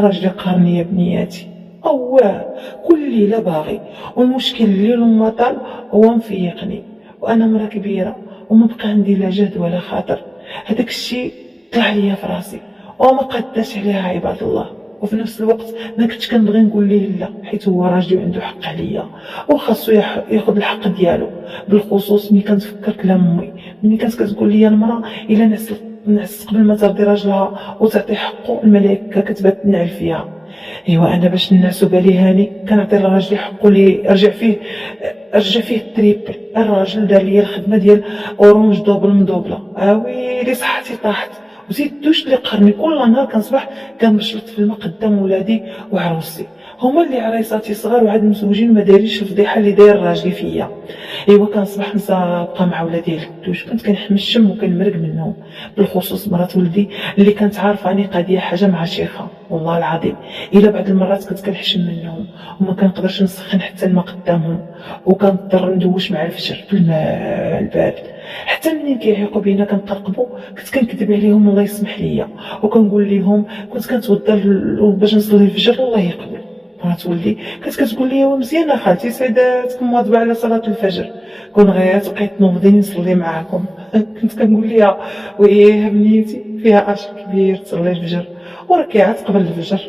راجلي قهرني يا بنياتي، كل ليلة باغي، والمشكل الليل وما هو مفيقني، وانا مرا كبيرة وما بقى عندي لا جهد ولا خاطر. هداك الشي طلع ليا في راسي وما قداش عليها عباد الله. وفي نفس الوقت ما كنتش كنبغي نقول ليه لا، حيت هو راجلي وعنده حق عليا وخاصو ياخذ الحق ديالو. بالخصوص ملي كنتفكر كلام امي ملي كانت كتقول لي المراه الا نعست قبل ما ترضي راجلها وتعطي حقه، الملائكه كتبات تنعل فيها. ايوا انا باش نعسو بالي هاني كنعطي لراجلي حقه لي رجع فيه التريبل. الراجل دار لي الخدمه ديال اورانج دوبل مدوبله، ويلي صحتي طاحت. وزيدوش اللي قهرني كل نهار كنصبح كنبشرط في الماء قدام ولادي وعروسي، هما اللي عريساتي صغار وعاد مزوجين ما دايرينش الفضيحه اللي داير راجلي فيا. ايوا كنصبح مسابقه مع ولادي الكدوش، كنت كنحمل الشم وكنمرق منهم. بالخصوص مرات ولدي اللي كانت عارفاني قضيه حاجه مع شيخه، والله العظيم الا بعض المرات كنت كنحشم منهم وما كنقدرش نسخن حتى الماء قدامهم، وكنضطر ندوش مع الفجر بالماء البارد. حتى ملي كيعيقوا بينا كنقرقبوا كنت كنكذب عليهم الله يسمح ليا، وكنقول لهم كنت كنتوضا باش نصلي الفجر الله يقبل. مرات ولدي كانت كتقول لي مزيانه خالتي سعداتك مواظبه على صلاه الفجر، كون غير بقيت نوضي نصلي معاكم. كنت كنقول ليها ويه بنيتي فيها اجر كبير تصلي الفجر وركعات قبل الفجر.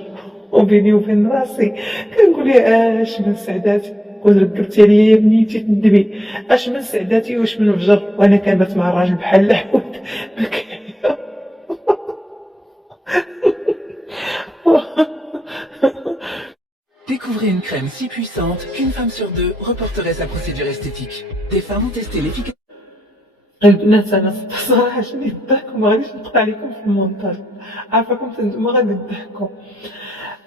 وبيني وبين راسي كنقول لها اش من سعداتي، كون ركبتي عليا يا بنيتي تندبي اش من سعداتي واش من الفجر وانا كانت مع الراجل بحال الحوت. Découvrez une crème si puissante qu'une femme sur deux reporterait sa procédure esthétique. Des femmes ont testé l'efficacité. البنات انا صراحه شني الضحك وما غاديش نقطع عليكم في المونتاج، عارفاكم نتوما غادي تضحكوا.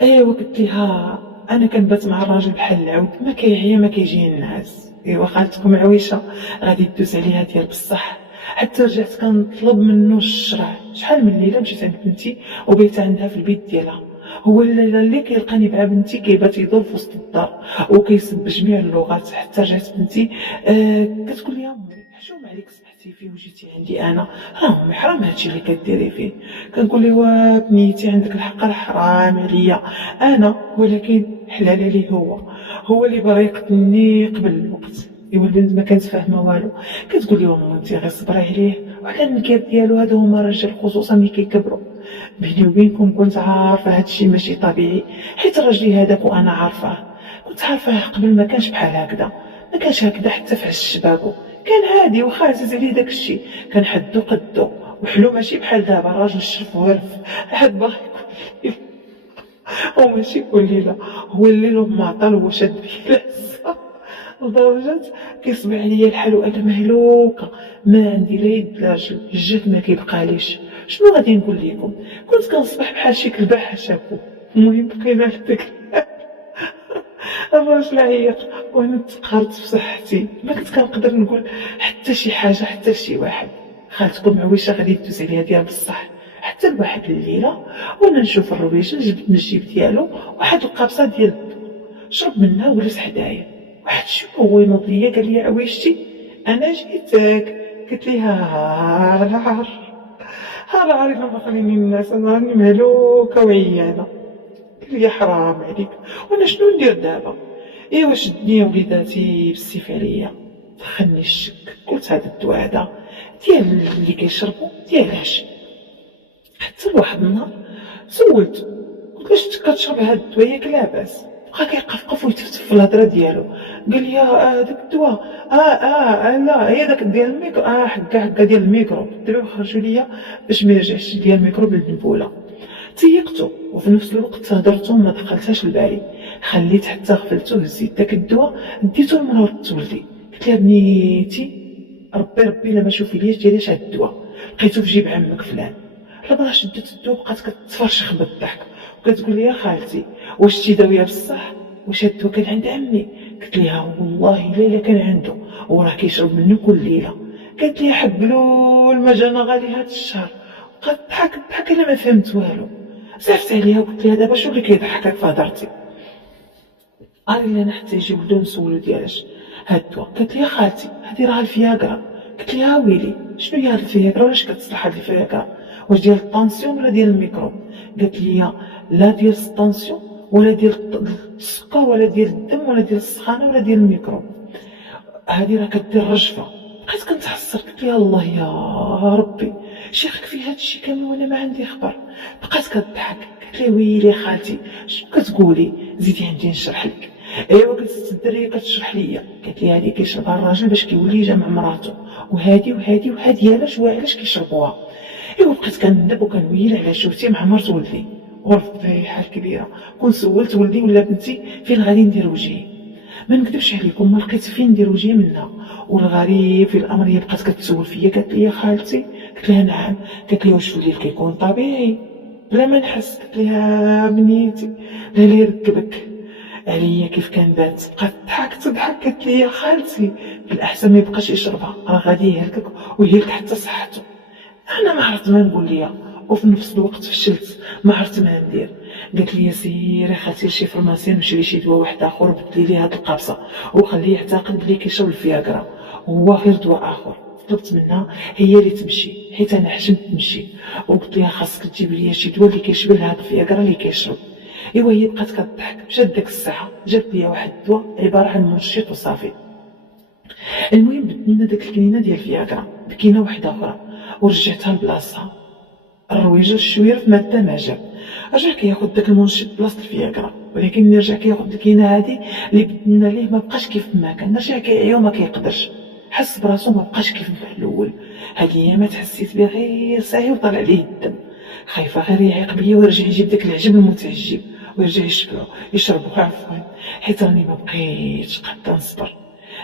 ايوا قلت لها انا كنبات مع الراجل بحال العود، ما كيعيا ما كيجي الناس. ايوا خالتكم عويشه غادي تدوز عليها ديال بصح. حتى رجعت كنطلب منه الشرع، شحال من ليله مشيت عند بنتي وبيت عندها في البيت ديالها، هو اللي كيلقاني مع بنتي كيبات يدور في وسط الدار وكيسب بجميع اللغات. حتى رجعت بنتي كتقول لي امي حشوم عليك سمحتي فيه وجيتي عندي انا، راه امي حرام هادشي اللي كديري فيه. كنقول لها بنيتي عندك الحق راه حرام عليا انا، ولكن حلال عليه هو اللي باغي يقتلني قبل الوقت. ايوا البنت ما كانت فاهمه والو، كتقول لي امي انت غير صبري عليه وعلى النكات ديالو، هادو هما الرجال خصوصا ملي كيكبروا. بيني وبينكم كنت عارفه هادشي ماشي طبيعي، حيت راجلي هذاك وانا عارفاه، كنت عارفاه قبل ما كانش بحال هكذا، ما كانش هكذا حتى في عز شبابو، كان عادي وخا عزيز عليه داك الشيء، كان حدو قدو وحلو ماشي بحال دابا راجل الشرف ورف حد باغي كل ليله وماشي كل ليله، هو الليل ومعطل هو شاد بيه العزه لدرجة كيصبح عليا الحال وانا مهلوكه، ما عندي لا يد لا رجل، الجهد ما كيبقاليش. شنو غادي نقول لكم، كنت كنصبح بحال شي كلبه حاشاكم. المهم بقينا على داك الراجل عيط وانا تقهرت في صحتي، ما كنت كنقدر نقول حتى شي حاجه حتى شي واحد. خالتكم عويشه غادي تدوز عليا ديال بصح حتى لواحد الليله وانا نشوف الرويشه جبت من الجيب ديالو واحد القابصه ديال الدو، شرب منها وجلس حدايا. واحد شويه هو ينوض ليا قال لي عويشتي انا جيتك. قلت ليه ها العار الا ما خليني الناس، انا راني مهلوكه وعيانه. قال لي حرام عليك وانا شنو ندير دابا. ايوا شدني يا وليداتي بالسيف عليا دخلني الشك، قلت هذا الدواء هذا ديال اللي كيشربوا ديالاش. حتى لواحد النهار سولت قلت لاش كتشرب هاد الدواء ياك لاباس، بقى كيقفقف ويتفتف في الهضره ديالو. قال لي داك الدواء لا هي داك ديال الميكرو، حكا ديال الميكرو، دابا خرجوا ليا باش ما يرجعش ديال الميكرو بالنبوله. تيقتو وفي نفس الوقت هضرتو ما دخلتهاش لبالي، خليت حتى غفلتو، هزيت داك الدواء ديتو لمرات ولدي. قلت لها بنيتي ربي الا ما شوفي ليش دياليش هاد الدواء، لقيتو في جيب عمك فلان. المراه شدت الدواء بقات كتفرشخ بالضحك وكتقول لي يا خالتي واش تي داويه بصح، واش هاد الدواء كان عند عمي. قلت لها والله الا كان عنده وراه كيشرب منه كل ليله. قالت لي حبلول ما جانا غالي هاد الشهر، بقات تضحك انا ما فهمت والو. زعفت عليها وقلت لها دابا شو اللي كيضحكك في هضرتي، قال لي انا حتى يجي ولدو نسولو ديالاش هاد الدواء. قالت لي يا خالتي هادي راه الفياغرا. قلت لها ويلي شنو هي هاد الفياغرا ولاش كتصلح هاد الفياغرا، واش ديال الطانسيون ولا ديال الميكروب. قالت لي لا ديال الطنسيون ولا ديال السكر ولا ديال الدم ولا ديال السخانه ولا ديال الميكروب. هادي راه كدير رجفه. بقيت كنتحسر، قلت يا الله يا ربي شيخك في هادشي كامل وانا ما عندي خبر. بقات كضحك، قالت لي ويلي خالتي شنو كتقولي؟ زيدي عندي نشرح لك. ايوا قلت الدريه كتشرح ليا، قالت لي هادي كيشربها الراجل باش كيولي جامع مراتو، وهادي وهادي وهادي علاش كيشربوها. ايوا بقيت كندب وكنويل على شوفتي مع مرت ولدي. والفضيحه الكبيره كون سولت ولدي ولا بنتي فين غادي ندير وجهي. ما نكذبش عليكم ما لقيت فين ندير وجهي منها. والغريب في الامر هي بقات كتسول فيا، قالت لي يا خالتي، قلت لها نعم، قالت لي واش في الليل كيكون طبيعي بلا ما نحس؟ قلت لها بنيتي لا لي يركبك عليا كيف كان بات. بقات تضحك قالت لي يا خالتي بالاحسن ما يبقاش يشربها، راه غادي يهلكك ويهلك حتى صحته. انا ما عرفت ما نقول ليها، وفي نفس الوقت فشلت ما عرفت ما ندير. قالت لي سيري خالتي لشي فرماسيان وشري شي دواء واحد اخر وبدلي ليه هاد القرصه وخليه يعتقد بلي كيشرب الفياغرا وهو غير دواء اخر. طلبت منها هي اللي تمشي حيت انا حشمت تمشي، وقلت لها خاصك تجيب لي شي دواء اللي كيشبه لهاد الفياغرا اللي كيشرب. ايوا هي بقات كضحك، مشات ديك الساعه جابت لي واحد الدواء عباره عن منشط وصافي. المهم بدلنا ديك الكنينه ديال الفياغرا بكينه واحده اخرى ورجعتها لبلاصتها. الرويجه الشوير في ماده ما جاب، رجع كياخد داك المنشط بلاصه الفياغرا، ولكن ملي رجع كياخد الكينه هادي اللي بدلنا ليه ما بقاش كيف ما كان، رجع كيعيا وما كيقدرش، حس براسو ما بقاش كيف الاول. هاد الايامات حسيت بيه غير صاحي وطلع ليه الدم، خايفه غير يعيق بيا ويرجع يجيب داك العجب المتعجب ويرجع يشربو عفوا، حيت راني ما بقيتش قادة نصبر.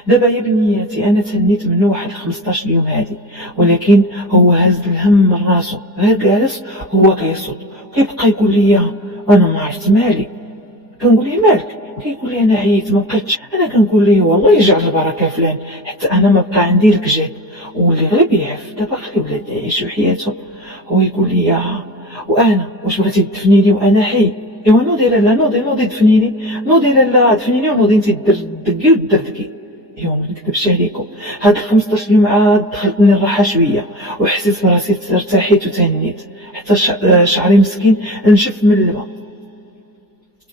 دابا يا بنياتي انا تهنيت منه واحد 15 يوم هادي، ولكن هو هز الهم من راسو، غير جالس هو كيصوت كيبقى يقول لي انا ما عرفت مالي. كنقول ليه مالك؟ كيقول لي انا عييت ما بقيتش. انا كنقول ليه والله يجعل البركه فلان، حتى انا ما بقى عندي لك جهد واللي غير بيعرف دابا خلي ولادي يعيشوا حياتهم. هو يقول لي وانا واش بغيتي تدفنيني وانا حي؟ ايوا نوضي لالا نوضي دفنيني، نوضي لالا دفنيني ونوضي انت دقي ودردقي. ايوا ما نكذبش عليكم هاد 15 يوم عاد دخلتني الراحه شويه وحسيت براسي ارتحيت وتهنيت، حتى شعري مسكين نشف من الماء.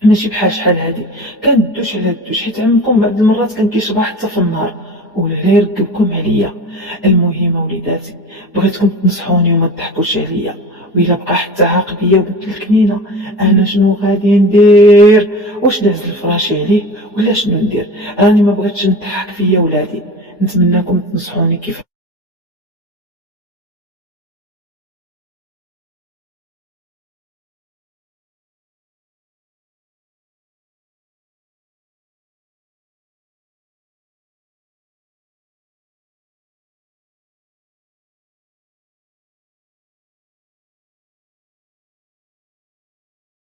ماشي بحال شحال هادي كان الدوش على الدوش، حيت عمكم بعض المرات كان كيشربها حتى في النهار ولا يركبكم عليا. المهم وليداتي بغيتكم تنصحوني وما تضحكوش عليا، وإلا بقى حتى عاق بيا وبدل الكنينه انا شنو غادي ندير؟ واش نعزل فراشي عليه ولا شنو ندير؟ راني ما بغيتش نضحك فيا ولادي. نتمنىكم تنصحوني كيف